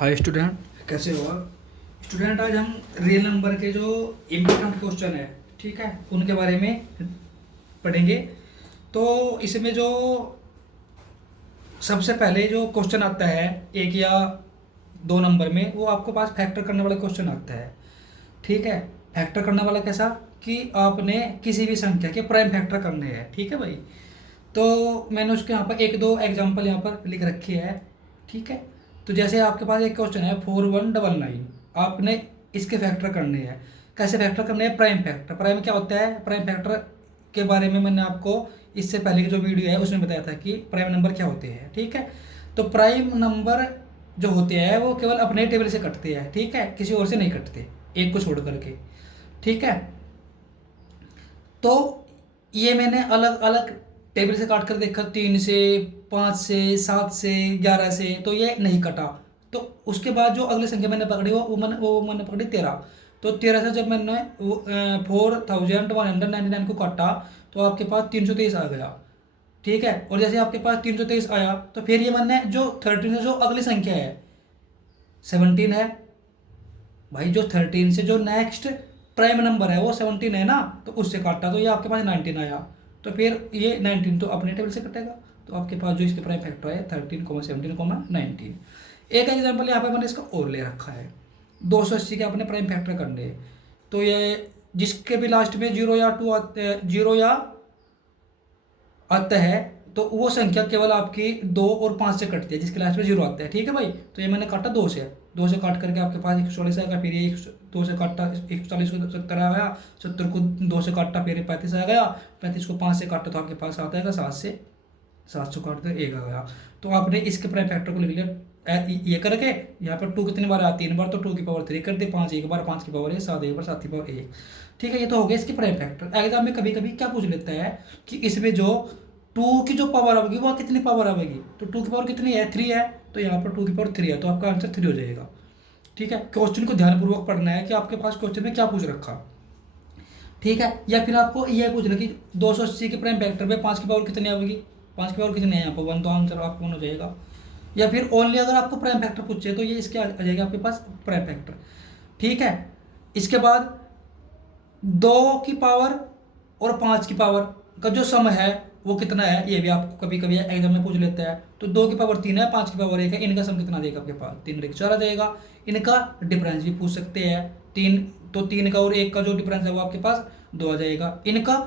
Hi student, कैसे हो आप? स्टूडेंट, आज हम रियल नंबर के जो इम्पोर्टेंट क्वेश्चन है, ठीक है, उनके बारे में पढ़ेंगे। तो इसमें जो सबसे पहले जो क्वेश्चन आता है एक या दो नंबर में, वो आपको पास फैक्टर करने वाला क्वेश्चन आता है। ठीक है, फैक्टर करने वाला कैसा कि आपने किसी भी संख्या के प्राइम फैक्टर करने हैं। ठीक है भाई, तो मैंने उसके यहाँ पर एक दो एग्जांपल यहाँ पर लिख रखी है। ठीक है, तो जैसे आपके पास एक क्वेश्चन है 4199, आपने इसके फैक्टर करने हैं। कैसे फैक्टर करने हैं? Prime factor. प्राइम क्या होता है? प्राइम फैक्टर के बारे में मैंने आपको इससे पहले की जो वीडियो है उसमें बताया था कि प्राइम नंबर क्या होते हैं। ठीक है, तो प्राइम नंबर जो होते हैं वो केवल अपने टेबल से कटते हैं। ठीक है, किसी और से नहीं कटते, एक को छोड़ करके। ठीक है, तो ये मैंने अलग अलग टेबल से काट कर देखा, 3 से, 5 से, 7 से, 11 से, तो ये नहीं कटा। तो उसके बाद जो अगली संख्या मैंने पकड़ी वो मैंने पकड़ी 13। तो 13 से जब मैंने 4199 को काटा तो आपके पास 323 आ गया। ठीक है, और जैसे आपके पास 323 आया तो फिर ये मैंने जो 13 से जो अगली संख्या है 17 है भाई, जो 13 से जो नेक्स्ट प्राइम नंबर है वो 17 है ना, तो उससे काटा तो ये आपके पास 19 आया। तो फिर ये 19 तो अपने टेबल से कटेगा। तो आपके पास जो इसके प्राइम फैक्टर है 13, 17, 19। एक एग्जाम्पल यहाँ पे मैंने इसका और ले रखा है, 280 के अपने प्राइम फैक्टर करने हैं। तो ये जिसके भी लास्ट में जीरो या टू आते, जीरो या आता है, तो वो संख्या केवल आपकी 2 और 5 से कटती है, जिसके लास्ट में जीरो आता है। ठीक है भाई, तो ये मैंने काटा 2 से काट करके आपके पास 140 आएगा। फिर ये 2 से काटा 140 को 70 आ गया, 70 को 2 से काटा फिर 35 आ गया, 35 को 5 से काटा तो आपके पास आता है 7 से काट कर 1 आ गया। तो आपने इसके प्राइम फैक्टर को लिख लिया ये करके। यहाँ पर 2 कितनी बार आया? 3 बार, तो 2 की पावर 3 कर दे, 5 एक बार, 5 की पावर 1, 7 एक बार, 7 की पावर 1। ठीक है, ये तो हो गया इसकी प्राइम फैक्टर। एग्जाम में कभी कभी क्या पूछ लेता है कि इसमें जो 2 की जो पावर आएगी वो कितनी पावर आएगी, तो 2 की पावर कितनी है? 3 है, तो यहाँ पर 2 की पावर 3 है, तो आपका आंसर 3 हो जाएगा। ठीक है, क्वेश्चन को ध्यानपूर्वक पढ़ना है कि आपके पास क्वेश्चन में क्या पूछ रखा। ठीक है, या फिर आपको यह पूछना कि 280 के प्राइम फैक्टर में 5 की पावर कितनी आएगी, 5 की पावर कितनी है यहाँ पर 1, तो आंसर आपको 1 हो जाएगा। या फिर ओनली अगर आपको प्राइम फैक्टर पूछे तो ये इसके आ जाएगा आपके पास प्राइम फैक्टर। ठीक है, इसके बाद 2 की पावर और 5 की पावर का जो सम है वो कितना है, ये भी आपको कभी कभी एग्जाम में पूछ लेता है। तो 2 की पावर 3 है, 5 की पावर 1 है, इनका सम कितना देगा आपके पास? 3 और 1 4 आ जाएगा। इनका डिफरेंस भी पूछ सकते हैं, 3, तो 3 का और 1 का जो डिफरेंस है वो आपके पास 2 आ जाएगा। इनका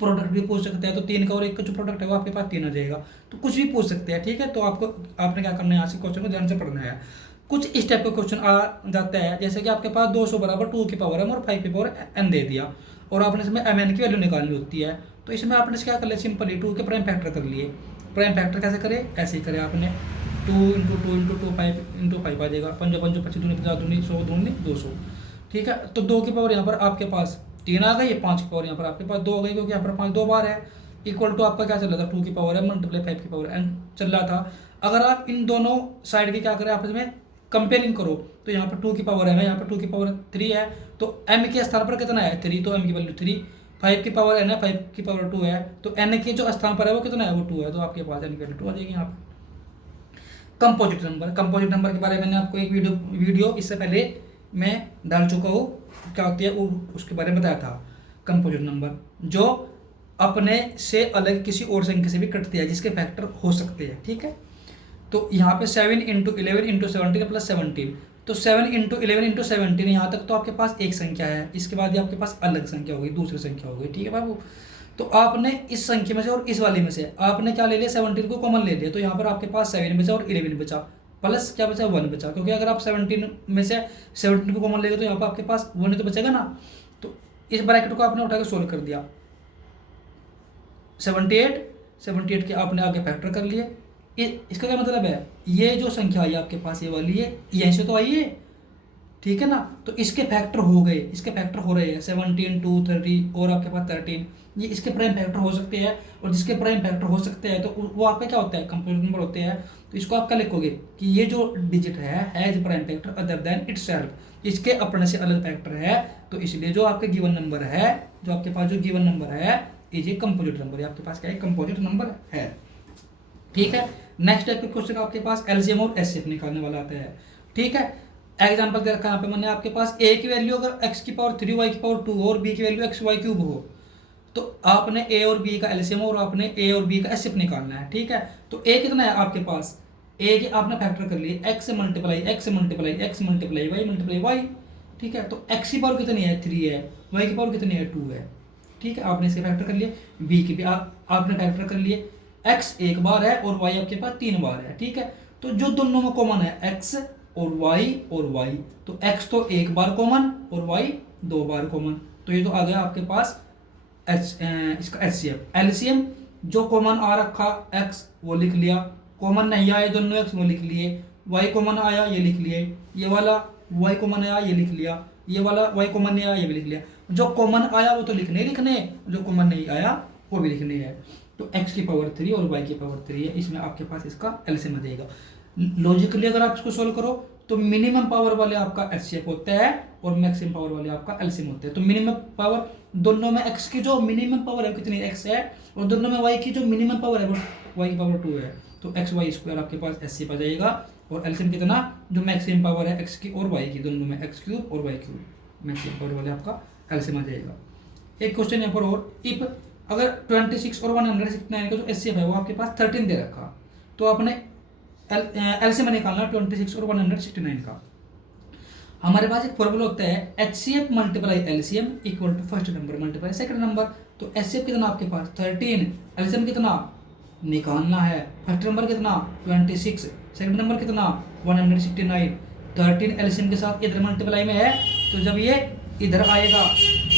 प्रोडक्ट भी पूछ सकते हैं, तो 3 का और 1 का जो प्रोडक्ट है वो आपके पास 3 आ जाएगा। तो कुछ भी पूछ सकते हैं। ठीक है, तो आपने क्या करना है, यहाँ से क्वेश्चन को ध्यान से पढ़ना है। कुछ इस टाइप का क्वेश्चन आ जाता है, जैसे कि आपके पास 200 बराबर 2 की पावर m और 5 की पावर n दे दिया, और आपने इसमें mn की वैल्यू निकालनी होती है। तो इसमें आपने क्या कर लिया, सिंपली 2 के प्राइम फैक्टर कर लिए। प्राइम फैक्टर कैसे करें? ऐसे ही करें आपने, 2 इंटू 2 इंटू 2 5 इंटू 5 आ जाएगा, 5 5 25 दूनी 50 दूनी 100 दूनी 200। ठीक है, तो 2 की पावर यहाँ पर आपके पास 3 आ गई, 5 की पावर यहाँ पर आपके पास 2 आ गई, क्योंकि यहाँ पर 5 2 बार है। इक्वल टू आपका क्या चल रहा था, 2 की पावर है मल्टीप्लाई 5 की पावर n चल रहा था। अगर आप इन दोनों साइड की क्या करें, आपस में कंपेयरिंग करो, तो यहाँ पर 2 की पावर है, यहाँ पर 2 की पावर 3 है, तो m के स्थान पर कितना है? 3, तो m की वैल्यू 3। 5 की पावर n है, 5 की पावर 2 है, तो n के जो स्थान पर है वो कितना है? वो 2 है, तो आपके पास n की वैल्यू 2 आ जाएगी यहाँ पर। कंपोजिट नंबर, कंपोजिट नंबर के बारे में मैंने आपको एक वीडियो इससे पहले मैं डाल चुका हूँ, क्या होती है वो उसके बारे में बताया था। कंपोजिट नंबर जो अपने से अलग किसी और संख्या से भी कटती है, जिसके फैक्टर हो सकते हैं। ठीक है, तो यहाँ पे 7 इंटू 11 इंटू 17 प्लस 17, तो 7 इंटू 11 इंटू 17 यहाँ तक तो आपके पास एक संख्या है। इसके बाद ये आपके पास अलग संख्या होगी, दूसरी संख्या होगी। ठीक है बाबू, तो आपने इस संख्या में से और इस वाली में से आपने क्या ले लिया, 17 को कॉमन ले लिया, तो यहाँ पर आपके पास 7 बचा और 11 बचा, प्लस क्या बचा? 1 बचा, क्योंकि अगर आप 17 में से 17 को कॉमन ले तो यहाँ पर आपके पास 1 तो बचेगा ना। तो इस ब्रैकेट को आपने उठाकर सोल्व कर दिया, 78 के आपने आगे फैक्टर कर लिए। इसका क्या मतलब है, ये जो संख्या आई आपके पास ये वाली है, यहीं से तो आई है। ठीक है ना, तो इसके फैक्टर हो गए, इसके फैक्टर हो रहे हैं 17 2 30 और आपके पास 13, ये इसके प्राइम फैक्टर हो सकते हैं। और जिसके प्राइम फैक्टर हो सकते हैं तो वो आपका क्या होता है, कंपोजिट नंबर होते हैं। तो इसको आप क्या लिखोगे कि ये जो डिजिट है has prime factor other than itself, इसके अपने से अलग फैक्टर है, तो इसलिए जो आपके गिवन नंबर है, जो आपके पास जो गिवन नंबर है ये कंपोजिट नंबर है, आपके पास क्या है, कंपोजिट नंबर है। ठीक है, नेक्स्ट टाइप के क्वेश्चन आपके पास एलसीएम और एचसीएफ निकालने वाला आता है। ठीक है। एग्जाम्पल दे रखा है यहाँ पे मैंने आपके पास ए की वैल्यू अगर एक्स की पावर 3 वाई की पावर 2 और बी की वैल्यू एक्स वाई क्यूब हो, तो आपने ए और बी का एलसीएम और आपने ए और बी का एचसीएफ निकालना है। ठीक है, तो ए कितना है आपके पास, ए के आपने फैक्टर कर लिए x multiply x multiply x multiply y multiply y. ठीक है, तो एक्स की पावर कितनी है 3 है, वाई की पावर कितनी है 2 है। ठीक है, आपने इसके फैक्टर कर लिए, बी की भी आपने फैक्टर कर लिए। एक्स एक बार है और वाई आपके पास 3 बार है। ठीक है, तो जो दोनों में कॉमन है एक्स और वाई, तो एक्स तो एक बार कॉमन और वाई 2 बार कॉमन, तो ये तो आ गया आपके पास इसका एचसीएफ। एलसीएम जो कॉमन आ रखा एक्स वो लिख लिया, कॉमन नहीं आए दोनों एक्स वो लिख लिए, वाई कॉमन आया ये लिख लिए, ये वाला वाई कॉमन आया ये लिख लिया, ये वाला वाई कॉमन नहीं आया ये भी लिख लिया। जो कॉमन आया वो तो लिखने जो कॉमन नहीं आया वो भी लिखने हैं। तो एक्स की पावर 3 और वाई की पावर 3 है, इसमें आपके पास इसका एलसीएम आ जाएगा। लॉजिकली अगर आप इसको सोल्व करो तो मिनिमम पावर वाले आपका एचसीएफ होता है और मैक्सिमम पावर वाले आपका एलसीएम होता है। तो मिनिमम पावर दोनों में एक्स की जो मिनिमम पावर है कितनी एक्स है, और दोनों में वाई की जो मिनिमम पावर है वो वाई की पावर 2 है, तो एक्स वाई स्क्वायर आपके पास एचसीएफ आ जाएगा। और एलसीएम कितना, जो मैक्सिमम पावर है एक्स की और वाई की, दोनों में एक्स क्यूब और वाई क्यूब, मैक्सिमम पावर वाले आपका एलसीएम आ जाएगा। एक क्वेश्चन यहाँ पर और, इफ अगर 26 और 169 का जो एचसीएफ है वो आपके पास 13 दे रखा, तो आपने एलसीएम निकालना 26 और 169 का। हमारे पास एक फॉर्मूला होता है HCF multiply LCM equal to first number multiply second number. तो एचसीएफ कितना आपके पास 13, एलसीएम कितना निकालना है, फर्स्ट नंबर कितना 26, सेकंड नंबर कितना 169। 13 एलसीएम के साथ इधर मल्टीप्लाई में है, तो जब ये इधर आएगा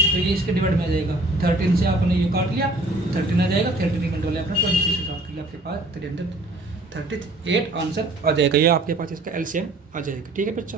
तो ये इसके डिवाइड में आ जाएगा। 13 से आपने ये काट लिया, 13 आ जाएगा, 13 वाले आपने 26 के साथ कर लिया, आपके पास 338 आंसर आ जाएगा। ये आपके पास इसका एलसीएम आ जाएगा। ठीक है बच्चा।